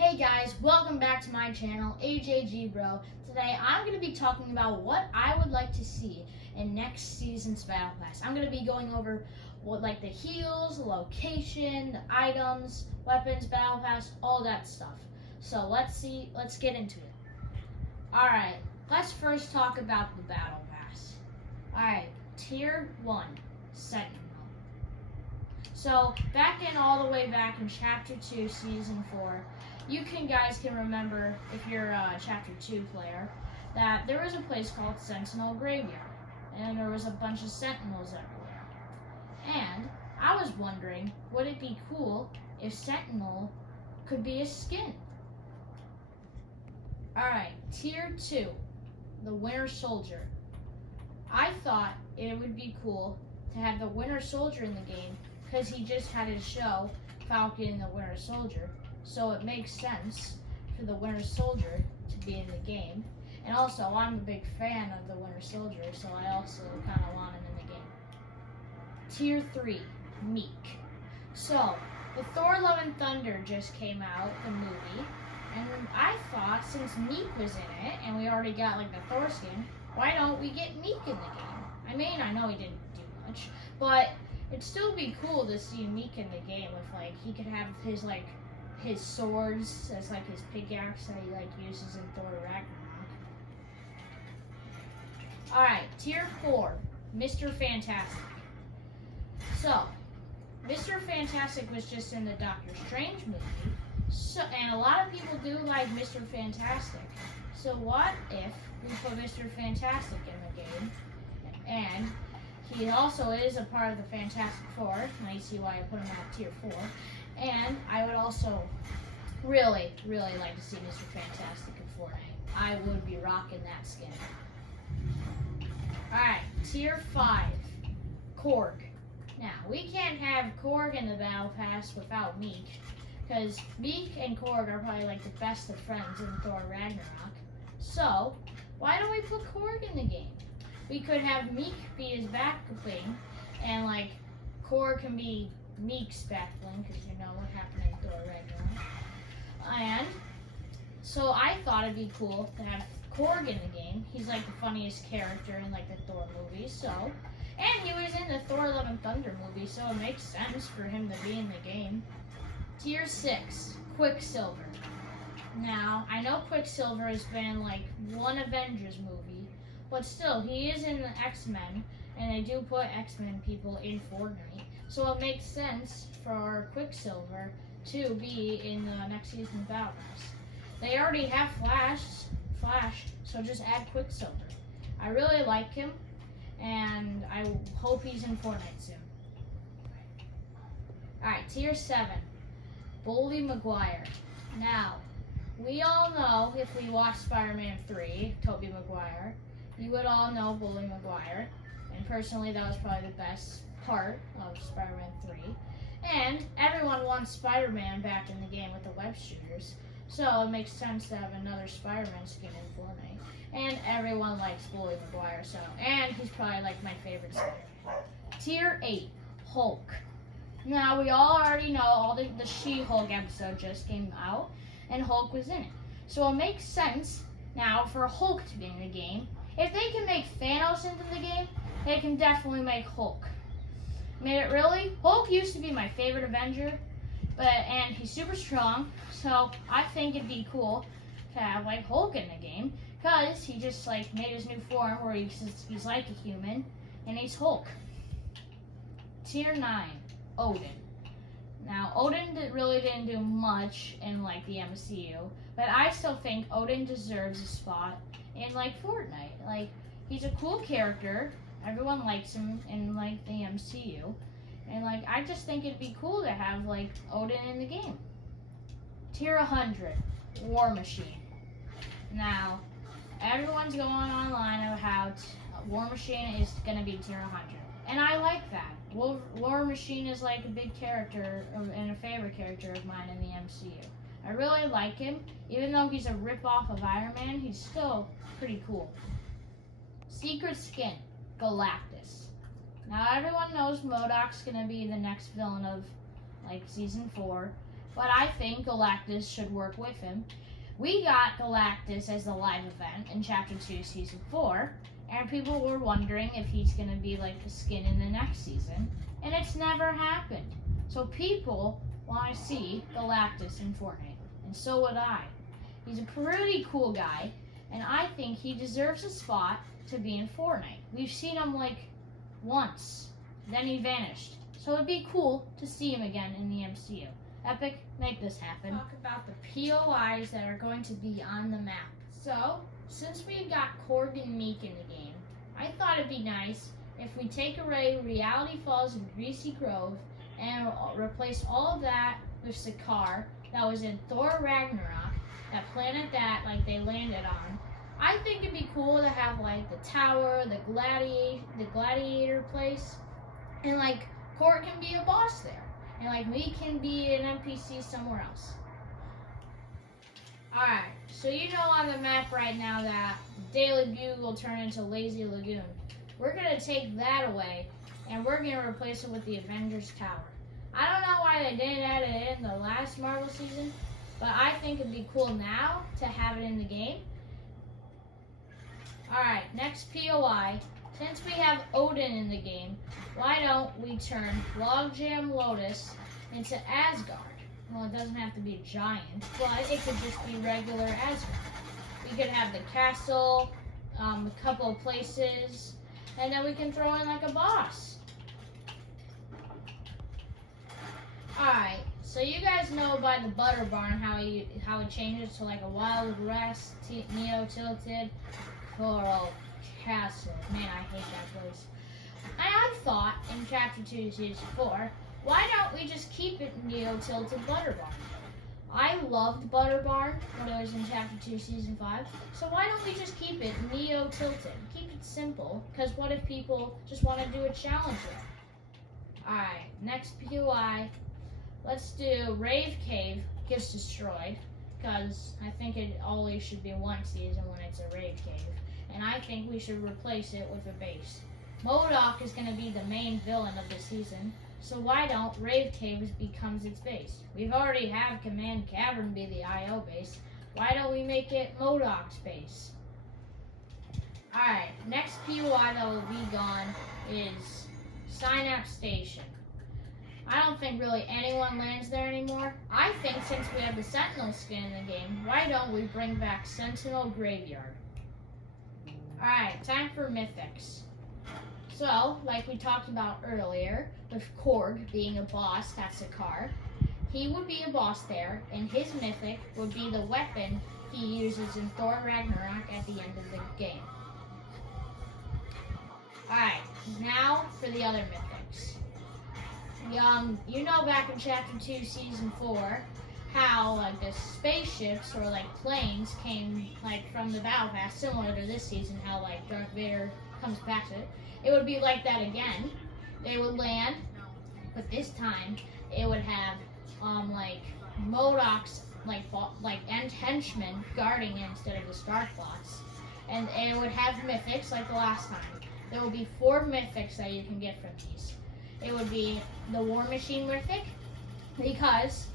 Hey guys, welcome back to my channel, AJG Bro. Today I'm going to be talking about what I would like to see in next season's Battle Pass. I'm going to be going over like the heals, the location, the items, weapons, Battle Pass, all that stuff. So let's get into it. Alright, let's first talk about the Battle Pass. Alright, Tier 1, Sentinel. So all the way back in Chapter 2, Season 4, you guys can remember, if you're a Chapter 2 player, that there was a place called Sentinel Graveyard, and there was a bunch of Sentinels everywhere. And I was wondering, would it be cool if Sentinel could be a skin? Alright, Tier 2, the Winter Soldier. I thought it would be cool to have the Winter Soldier in the game, because he just had his show, Falcon and the Winter Soldier. So it makes sense for the Winter Soldier to be in the game. And also, I'm a big fan of the Winter Soldier, so I also kind of want him in the game. Tier 3, Meek. So, the Thor Love and Thunder just came out, the movie, and I thought since Meek was in it, and we already got like the Thor skin, why don't we get Meek in the game? I mean, I know he didn't do much, but it'd still be cool to see Meek in the game with he could have his swords as his pickaxe that he uses in Thor Ragnarok. Alright, Tier 4, Mr. Fantastic. So, Mr. Fantastic was just in the Doctor Strange movie, and a lot of people do like Mr. Fantastic. So what if we put Mr. Fantastic in the game, and he also is a part of the Fantastic Four. Now you see why I put him at Tier 4. And I would also really, really like to see Mr. Fantastic in Fortnite. I would be rocking that skin. Alright, Tier 5, Korg. Now, we can't have Korg in the Battle Pass without Meek, because Meek and Korg are probably the best of friends in Thor Ragnarok. So, why don't we put Korg in the game? We could have Meek be his back bling, and Korg can be Meek's back bling, because you know what happened in Thor Ragnarok. And so I thought it'd be cool to have Korg in the game. He's the funniest character in the Thor movies, so. And he was in the Thor Love and Thunder movie, so it makes sense for him to be in the game. Tier 6, Quicksilver. Now, I know Quicksilver has been in one Avengers movie, but still, he is in the X-Men, and they do put X-Men people in Fortnite. So it makes sense for Quicksilver to be in the next season's Battle Pass. They already have Flash, so just add Quicksilver. I really like him, and I hope he's in Fortnite soon. Alright, Tier 7, Bully Maguire. Now, we all know, if we watch Spider-Man 3, Tobey Maguire, you would all know Bully Maguire, and personally that was probably the best part of Spider-Man 3. And everyone wants Spider-Man back in the game with the web shooters, so it makes sense to have another Spider-Man skin in Fortnite. And everyone likes Bully Maguire, and he's probably my favorite Spider-Man. Tier 8, Hulk. Now, we all already know the She-Hulk episode just came out, and Hulk was in it. So it makes sense now for Hulk to be in the game. If they can make Thanos into the game, they can definitely make Hulk. Hulk used to be my favorite Avenger, and he's super strong, so I think it'd be cool to have Hulk in the game, because he just made his new form where he's like a human, and he's Hulk. Tier 9, Odin. Now, Odin really didn't do much in the MCU, but I still think Odin deserves a spot in Fortnite. He's a cool character. Everyone likes him in the MCU, and I just think it'd be cool to have Odin in the game. Tier 100, War Machine. Now, everyone's going online about how War Machine is gonna be Tier 100, and I like that. War Machine is a big character and a favorite character of mine in the MCU. I really like him. Even though he's a rip-off of Iron Man, he's still pretty cool. Secret Skin, Galactus. Now everyone knows MODOK's gonna be the next villain of Season 4, but I think Galactus should work with him. We got Galactus as the live event in Chapter 2, Season 4, and people were wondering if he's going to be like the skin in the next season, and it's never happened. So people want to see Galactus in Fortnite, and so would I. He's a pretty cool guy, and I think he deserves a spot to be in Fortnite. We've seen him like once, then he vanished. So it'd be cool to see him again in the MCU. Epic, make this happen. Talk about the POIs that are going to be on the map. So, since we've got Korg and Meek in the game, I thought it'd be nice if we take away Reality Falls and Greasy Grove and replace all of that with Sakaar that was in Thor Ragnarok, that planet that like they landed on. I think it'd be cool to have like the tower, the gladiator place, and like Korg can be a boss there, and like we can be an NPC somewhere else. Alright, so you know on the map right now that Daily Bugle turned into Lazy Lagoon. We're going to take that away, and we're going to replace it with the Avengers Tower. I don't know why they didn't add it in the last Marvel season, but I think it'd be cool now to have it in the game. Alright, next POI. Since we have Odin in the game, why don't we turn Logjam Lotus into Asgard? Well, it doesn't have to be giant, but it could just be regular Asgard. We could have the castle, a couple of places, and then we can throw in like a boss. Alright, so you guys know by the Butter Barn how it changes to like a Wild West, Neo-Tilted, Coral Castle. Man, I hate that place. And I thought in Chapter 2, Season 4, why don't we just keep it Neo-Tilted Butter Barn? I loved Butter Barn when it was in Chapter 2, Season 5, so why don't we just keep it Neo-Tilted? Keep it simple, because what if people just want to do a challenge there? Alright, next POI. Let's do Rave Cave gets destroyed, because I think it always should be one season when it's a Rave Cave. And I think we should replace it with a base. MODOK is going to be the main villain of the season, so why don't Rave Caves becomes its base? We've already had Command Cavern be the IO base. Why don't we make it MODOK's base? Alright, next POI that will be gone is Synapse Station. I don't think really anyone lands there anymore. I think since we have the Sentinel skin in the game, why don't we bring back Sentinel Graveyard? Alright, time for Mythics. So, like we talked about earlier, with Korg being a boss, that's Sakaar, he would be a boss there, and his Mythic would be the weapon he uses in Thor Ragnarok at the end of the game. Alright, now for the other Mythics. You know back in Chapter 2, Season 4, how like the spaceships or like planes came like from the Battle Pass, similar to this season, how like Darth Vader comes past it. It would be like that again. They would land, but this time it would have like MODOK's like henchmen guarding it instead of the Stark bots, and it would have mythics like the last time. There will be 4 mythics that you can get from these. It would be the War Machine mythic, because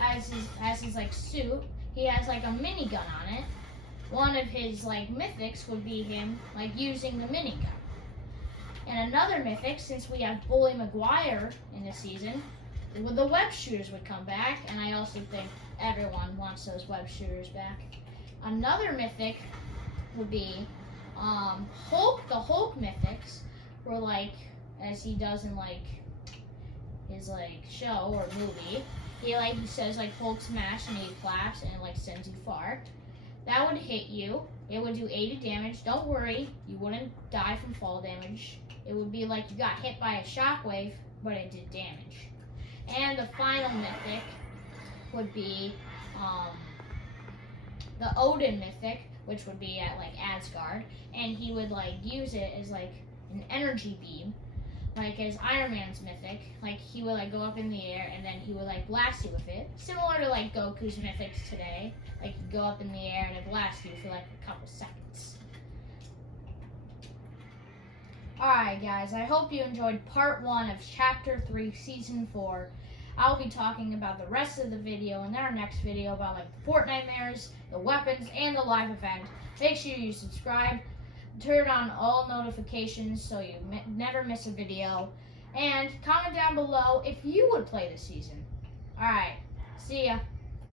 as his like suit, he has like a minigun on it. One of his like mythics would be him like using the minigun. And another mythic, since we have Bully Maguire in this season, the web shooters would come back, and I also think everyone wants those web shooters back. Another mythic would be Hulk. The Hulk mythics were like, as he does in like his like show or movie, he says like Hulk smash and he claps and it like sends you far. That would hit you. It would do 80 damage. Don't worry, you wouldn't die from fall damage. It would be like you got hit by a shockwave, but it did damage. And the final mythic would be the Odin mythic, which would be at like Asgard, and he would like use it as like an energy beam, like as Iron Man's mythic. Like he would like go up in the air and then he would like blast you with it, similar to like Goku's mythics today. Like you go up in the air and it blasts you for like a couple seconds. Alright guys, I hope you enjoyed part 1 of Chapter 3, Season 4. I'll be talking about the rest of the video in our next video about like the Fortnitemares, the weapons, and the live event. Make sure you subscribe, turn on all notifications so you never miss a video, and comment down below if you would play this season. Alright, see ya.